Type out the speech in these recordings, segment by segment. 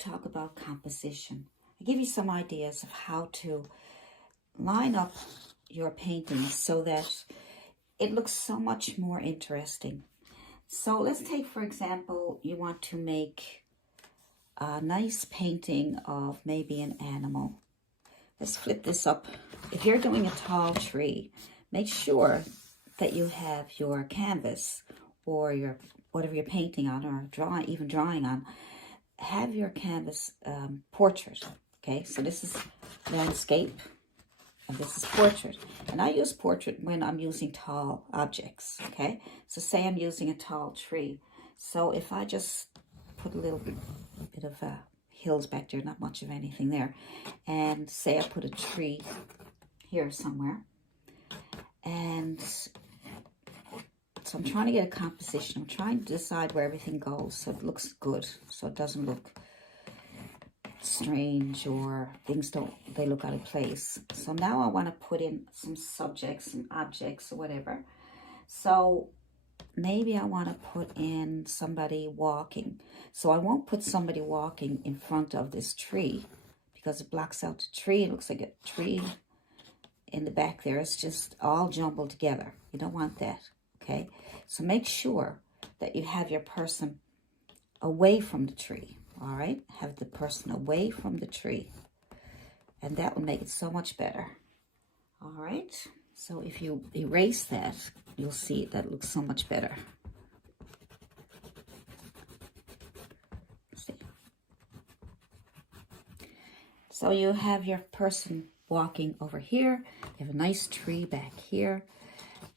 talk about composition. I give you some ideas of how to line up your paintings so that it looks so much more interesting. So let's take, for example, you want to make a nice painting of maybe an animal. Let's flip this up. If you're doing a tall tree, make sure that you have your canvas or your whatever you're painting on or drawing on, have your canvas portrait. Okay, so this is landscape and this is portrait. And I use portrait when I'm using tall objects. Okay, so say I'm using a tall tree. So if I just put a little bit of hills back there, not much of anything there, and say I put a tree here somewhere, and so I'm trying to get a composition. I'm trying to decide where everything goes so it looks good, so it doesn't look strange or things they look out of place. So now I want to put in some subjects and objects or whatever. So maybe I want to put in somebody walking. So I won't put somebody walking in front of this tree because it blocks out the tree. It looks like a tree in the back there. It's just all jumbled together. You don't want that. Okay, so make sure that you have your person away from the tree. All right, have the person away from the tree, and that will make it so much better. All right, so if you erase that, you'll see that looks so much better. See. So you have your person walking over here. You have a nice tree back here.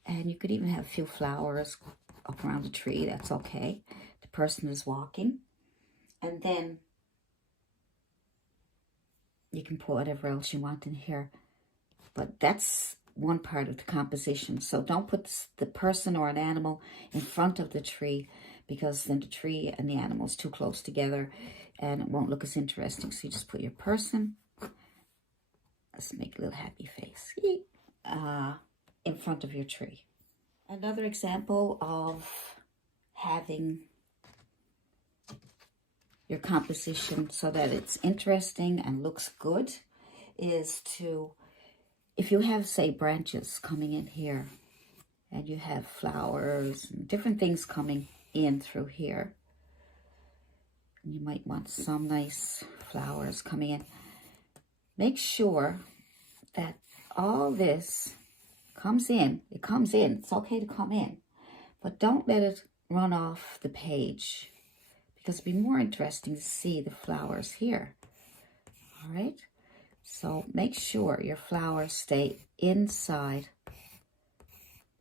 And you could even have a few flowers up around the tree. That's okay. The person is walking. And then you can put whatever else you want in here. But that's one part of the composition. So don't put the person or an animal in front of the tree, because then the tree and the animal is too close together and it won't look as interesting. So you just put your person. Let's make a little happy face. In front of your tree. Another example of having your composition so that it's interesting and looks good is to, if you have, say, branches coming in here and you have flowers and different things coming in through here, and you might want some nice flowers coming in, make sure that all this comes in. It comes in. It's okay to come in, but don't let it run off the page, because it'd be more interesting to see the flowers here. All right, so make sure your flowers stay inside.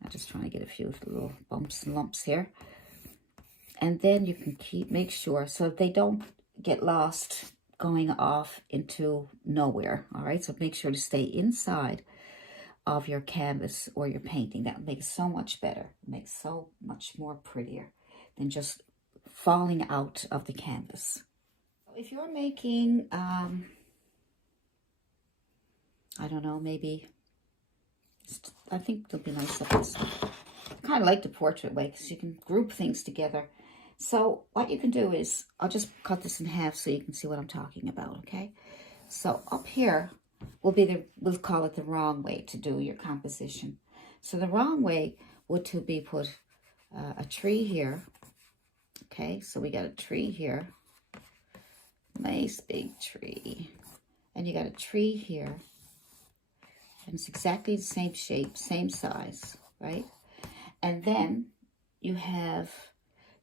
I'm just trying to get a few little bumps and lumps here, and then you can make sure so they don't get lost going off into nowhere. All right, so make sure to stay inside of your canvas or your painting. That makes it so much better. It makes so much more prettier than just falling out of the canvas. If you're making, I don't know, maybe, I think it'll be nice if it's kind of like the portrait way, because you can group things together. So what you can do is, I'll just cut this in half so you can see what I'm talking about, okay? So up here, we'll call it the wrong way to do your composition. So the wrong way would to be put a tree here. Okay, so we got a tree here, nice big tree, and you got a tree here, and it's exactly the same shape, same size, right? And then you have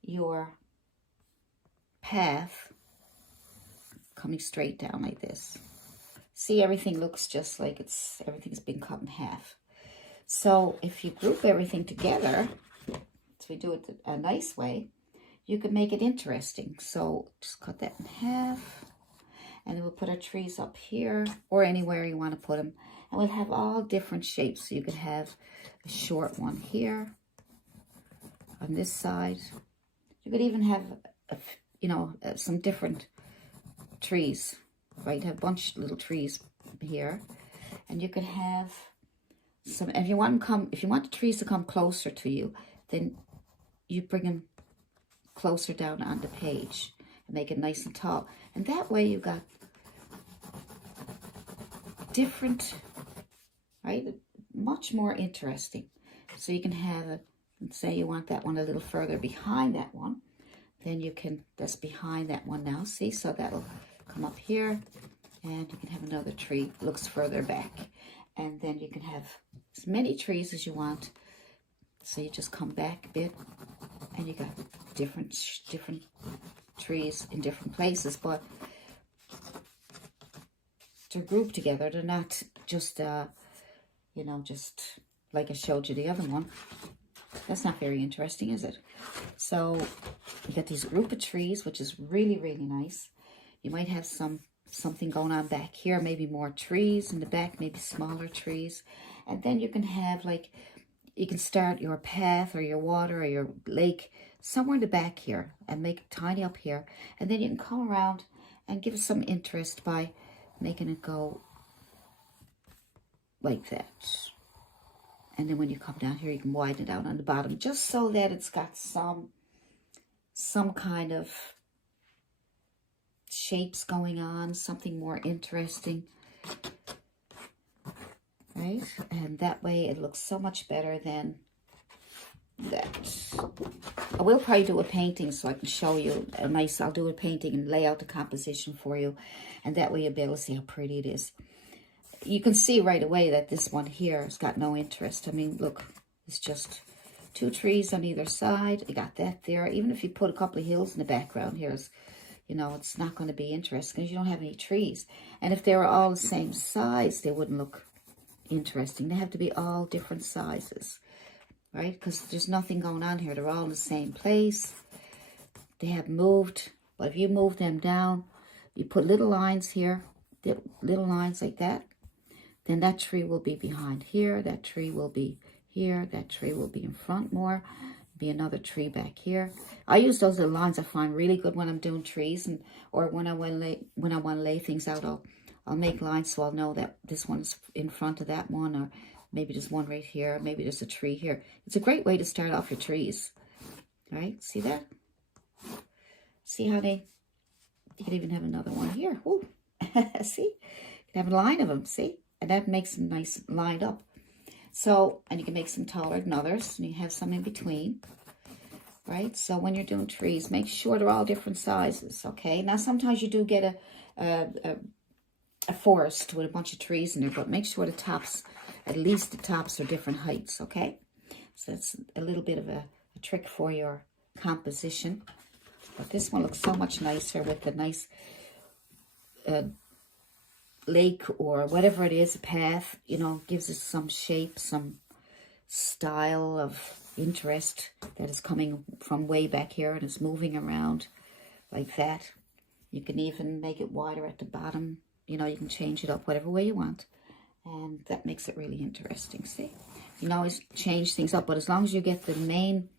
your path coming straight down like this. See, everything looks just like everything's been cut in half. So if you group everything together, so we do it a nice way, you can make it interesting. So just cut that in half, and then we'll put our trees up here or anywhere you want to put them, and we'll have all different shapes. So you could have a short one here on this side. You could even have, some different trees. Right, have a bunch of little trees here, and you could have some. If you want the trees to come closer to you, then you bring them closer down on the page. and make it nice and tall. And that way you got different, right? Much more interesting. So you can have it, let's say you want that one a little further behind that one. Then you can, that's behind that one now, see? So that'll come up here, and you can have another tree, looks further back. And then you can have as many trees as you want. So you just come back a bit, and you got different trees in different places, but they're grouped together. They're not just, you know, just like I showed you the other one. That's not very interesting, is it? So you got these group of trees, which is really, really nice. You might have something going on back here, maybe more trees in the back, maybe smaller trees. And then you can have, like, you can start your path or your water or your lake somewhere in the back here and make it tiny up here. And then you can come around and give it some interest by making it go like that. And then when you come down here, you can widen it out on the bottom, just so that it's got some kind of shapes going on, something more interesting, right? And that way it looks so much better than that. I will probably do a painting so I can show you a nice, I'll do a painting and lay out the composition for you. And that way you'll be able to see how pretty it is. You can see right away that this one here has got no interest. I mean, look, it's just two trees on either side. You got that there. Even if you put a couple of hills in the background here, you know, it's not going to be interesting because you don't have any trees. And if they were all the same size, they wouldn't look interesting. They have to be all different sizes, right? Because there's nothing going on here. They're all in the same place. They have moved. But if you move them down, you put little lines here, little lines like that, then that tree will be behind here. That tree will be here. That tree will be in front more. Be another tree back here. I use those little lines. I find really good when I'm doing trees, and or when I want to lay things out. I'll make lines so I'll know that this one's in front of that one, or maybe there's one right here. Maybe there's a tree here. It's a great way to start off your trees. Right? See that? See how you can even have another one here. Woo. See? You can have a line of them. See? And that makes them nice lined up. So, and you can make some taller than others, and you have some in between, right? So when you're doing trees, make sure they're all different sizes, okay? Now, sometimes you do get a forest with a bunch of trees in there, but make sure the tops, at least the tops, are different heights, okay? So that's a little bit of a trick for your composition. But this one looks so much nicer with the nice lake or whatever it is, a path, you know, gives us some shape, some style of interest that is coming from way back here and is moving around like that. You can even make it wider at the bottom. You know, you can change it up whatever way you want. And that makes it really interesting, see? You can always change things up, but as long as you get the main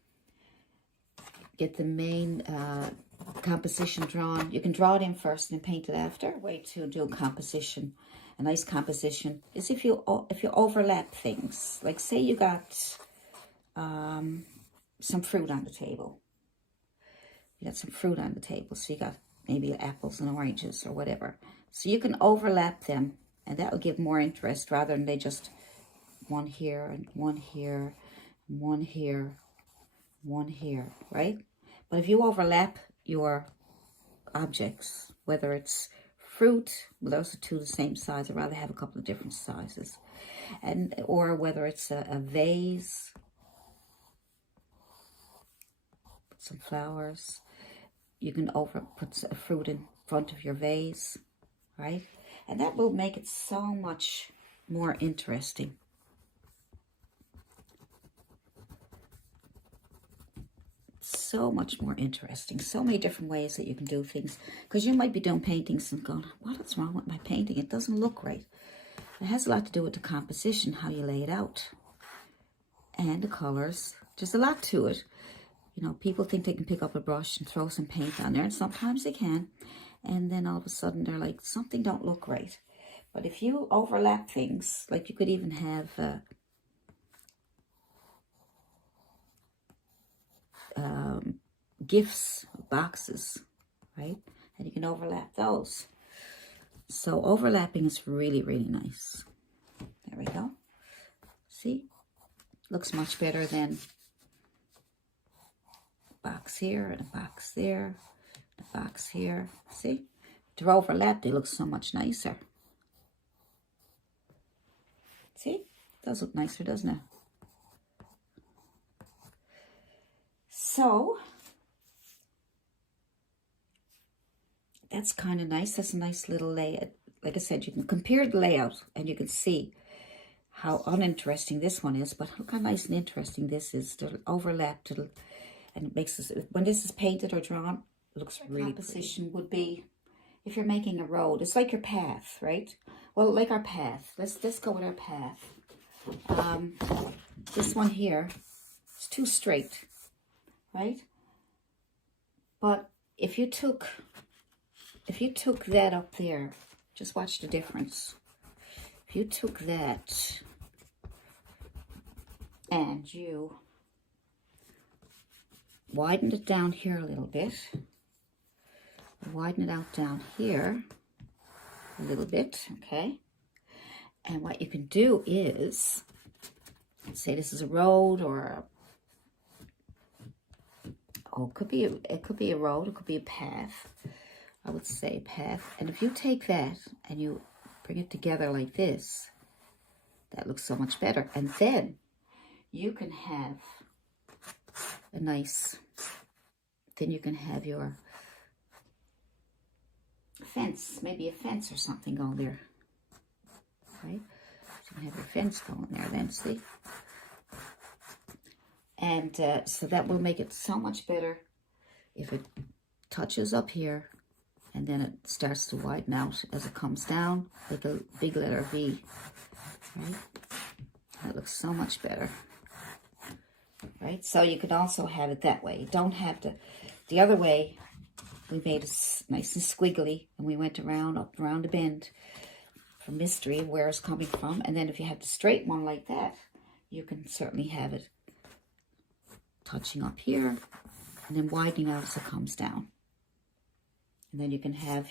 composition drawn. You can draw it in first and paint it after. Way to do composition, a nice composition, is if you overlap things. Like say you got some fruit on the table. You got some fruit on the table, so you got maybe apples and oranges or whatever. So you can overlap them, and that will give more interest rather than they just one here and one here, one here, one here, right? But if you overlap your objects, whether it's fruit, well, those are two the same size. I'd rather have a couple of different sizes. And or whether it's a vase, put some flowers. You can put a fruit in front of your vase, right? And that will make it so much more interesting. So much more interesting. So many different ways that you can do things. Because you might be doing paintings and going, what is wrong with my painting? It doesn't look right. It has a lot to do with the composition, how you lay it out. And the colors. There's a lot to it. You know, people think they can pick up a brush and throw some paint on there. And sometimes they can. And then all of a sudden they're like, something don't look right. But if you overlap things, like you could even have gifts, boxes, right? And you can overlap those. So overlapping is really, really nice. There we go. See? Looks much better than a box here and a box there, a box here. See? They're overlapped, they look so much nicer. See? It does look nicer, doesn't it? So, that's kind of nice. That's a nice little layout. Like I said, you can compare the layout and you can see how uninteresting this one is, but look how nice and interesting this is. They're overlapped, and it makes this, when this is painted or drawn, it looks really composition would be, if you're making a road, it's like your path, right? Well, like our path. Let's go with our path. This one here is too straight, right? But if you took that up there, just watch the difference. If you took that and you widen it down here a little bit, widen it out down here a little bit, okay? And what you can do is, let's say this is a road, or it could be a road, it could be a path. I would say path. And if you take that and you bring it together like this, that looks so much better. And then you can have a nice, then you can have your fence, maybe a fence or something going there, right? So you can have your fence going there then, see? And so that will make it so much better if it touches up here and then it starts to widen out as it comes down, like a big letter V, right? That looks so much better, right? So you could also have it that way. You don't have to, the other way, we made it nice and squiggly, and we went around, up around the bend for mystery of where it's coming from. And then if you have the straight one like that, you can certainly have it touching up here and then widening out as it comes down. And then you can have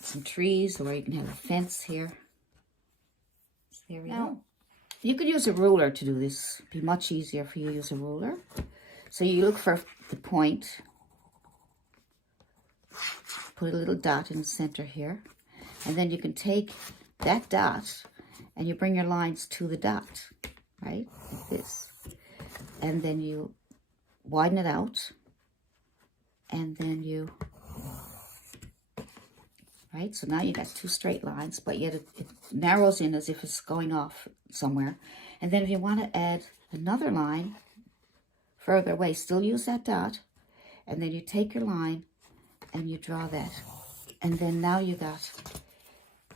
some trees, or you can have a fence here. So there we go. You could use a ruler to do this. It'd be much easier for you to use a ruler. So you look for the point, put a little dot in the center here, and then you can take that dot and you bring your lines to the dot, right? Like this. And then you widen it out, and then you, right? So now you got two straight lines, but yet it narrows in as if it's going off somewhere. And then if you want to add another line further away, still use that dot, and then you take your line and you draw that. And then now you got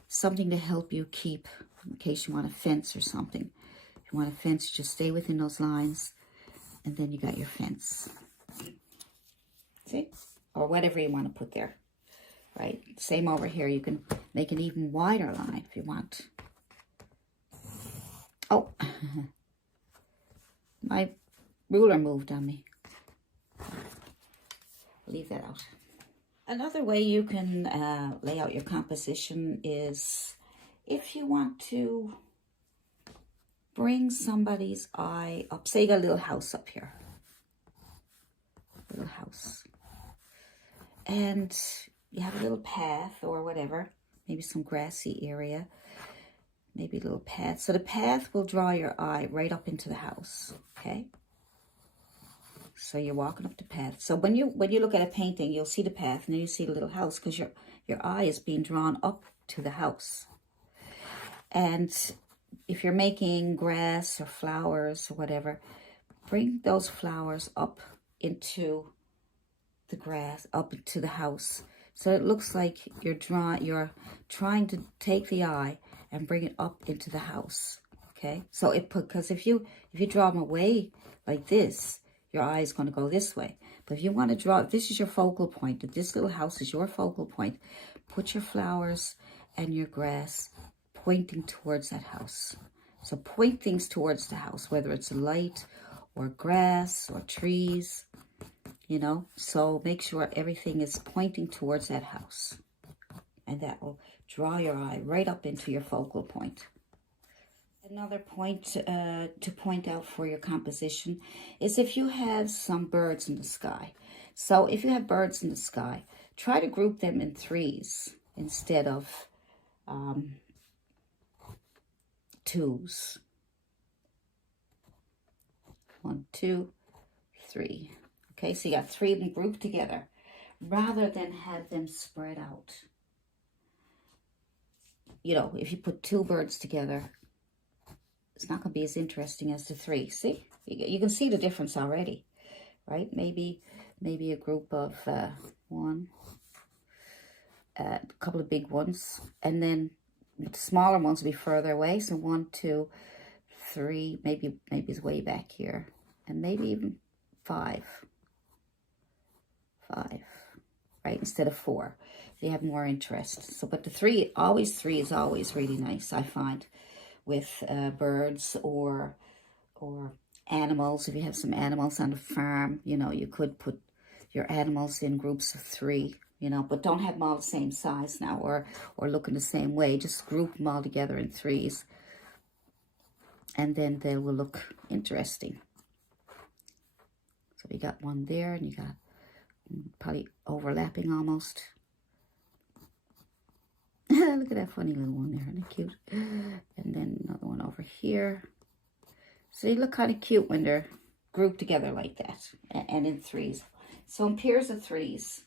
something to help you keep, in case you want a fence or something. If you want a fence, just stay within those lines, and then you got your fence. See? Or whatever you want to put there, right? Same over here. You can make an even wider line if you want. Oh, my ruler moved on me. Leave that out. Another way you can lay out your composition is if you want to bring somebody's eye up. Say you got a little house up here. Little house. And you have a little path or whatever, maybe some grassy area, maybe a little path. So the path will draw your eye right up into the house, okay? So you're walking up the path. So when you look at a painting, you'll see the path and then you see the little house because your eye is being drawn up to the house. And if you're making grass or flowers or whatever, bring those flowers up into the grass, up into the house. So it looks like you're trying to take the eye and bring it up into the house. Okay? So because if you draw them away like this, your eye is going to go this way. But if you want to draw, if this is your focal point, if this little house is your focal point, put your flowers and your grass pointing towards that house. So point things towards the house, whether it's a light or grass or trees, you know. So make sure everything is pointing towards that house. And that will draw your eye right up into your focal point. Another point to point out for your composition is if you have some birds in the sky. So if you have birds in the sky, try to group them in threes instead of twos. 1, 2, 3. Okay, so you got 3 of them grouped together rather than have them spread out. You know, if you put 2 birds together, it's not going to be as interesting as the 3. See, you can see the difference already, right? Maybe a group of one, a couple of big ones, and then the smaller ones will be further away. So 1, 2, 3, maybe it's way back here, and maybe even 5, right, instead of 4. So you have more interest. So, but the 3 is always really nice, I find, with birds or animals. If you have some animals on the farm, you know, you could put your animals in groups of 3, you know, but don't have them all the same size now or looking the same way. Just group them all together in 3s, and then they will look interesting. So you got one there, and you got probably overlapping almost. Look at that funny little one there, isn't it cute? And then another one over here. So they look kind of cute when they're grouped together like that, and in 3s. So in pairs of 3s,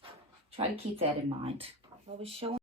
try to keep that in mind. I was showing